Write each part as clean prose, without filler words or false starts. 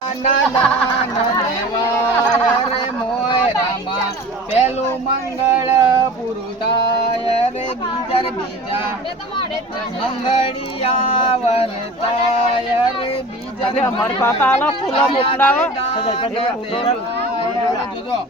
દાન દેવાય રે મોયરામાં પેલું મંગળ પૂરું થાય રે બીજા મંગળિયા વરતાય રે બીજા અમારી પાસે આલો ફૂલો મોકલાવો જોજો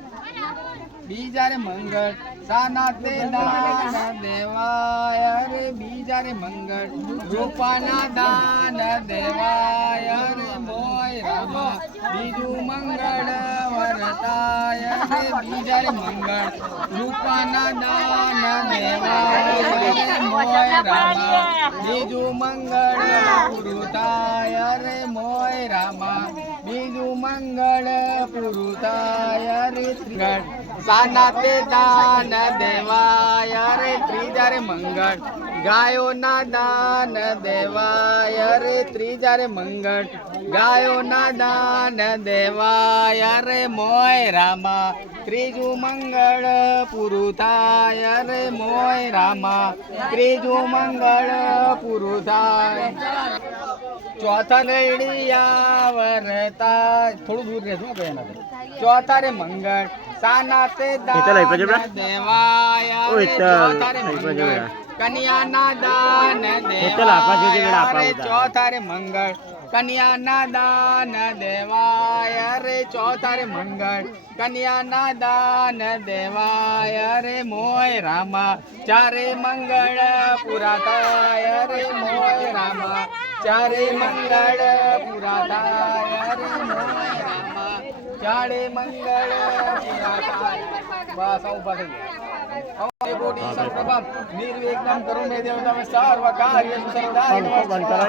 બીજા રે મંગળ સાના તે દાન દેવાય રે બીજા રે મંગળ રૂપાના દાન દેવાય રે મોયરામાં બીજું મંગળ વરતાય રે બીજા રે મંગળ રૂપાના દાન દેવાય રે મોયરામાં બીજું મંગળ પૂરું થાય રે મોયરામાં બીજું મંગળ પૂરું થાય રે ત્રિગળ સાના તે દાન દેવાય રે ત્રીજા રે મંગળ ગાયોના દાન દેવાય રે ત્રીજા રે મંગળ ગાયોના દાન દેવાય રે મોયરામાં ત્રીજું મંગળ પૂરું થાય રે મોયરામાં ત્રીજું મંગળ પૂરું થાય ચોથા નૈડિયા વરતા થોડું દૂર રહેશું ચોથા રે મંગળ સાના તે દાન દેવાય રે ચોથા રે મંગળ કન્યાના દાન દેવાય રે ચોથા રે મંગળ કન્યાના દાન દેવાય રે ચોથા રે મંગળ કન્યાના દાન દેવાય રે મોયરામાં ચારે મંગળ પૂરા થાય રે મોયરામાં ચારે મંગળ પૂરા થાય રે મોયરામાં ચારે મંગળ પૂરા થાય બસ ઉભા થઈ ગયા કોટી સંપ્રભમ નિર્વિઘ્નમ કરુણે દેવતમ સર્વ કાર્યેષુ સર્વદા